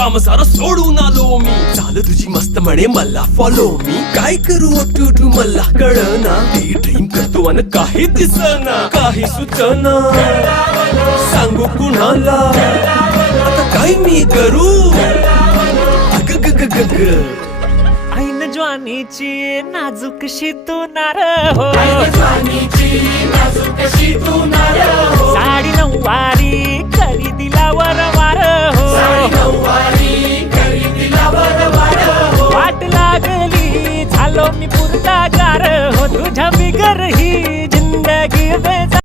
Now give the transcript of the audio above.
काम सारं सोडून आलो मी. चाल तुझी मस्त म्हणे मला फॉलो मी. काय करू टू मला कळना. ते ड्रीम करतो अन काही दिसना. काही सुचना सांगू कुणाला. आता काय मी करू. अग ग ग ग ग. ऐन ज्वानीची नाजूकशी तू नार हो. साडी नऊवारी करी दिला वरवार हो. वाट लागली झालो मी पुरता गार हो. तुझ्या बिगर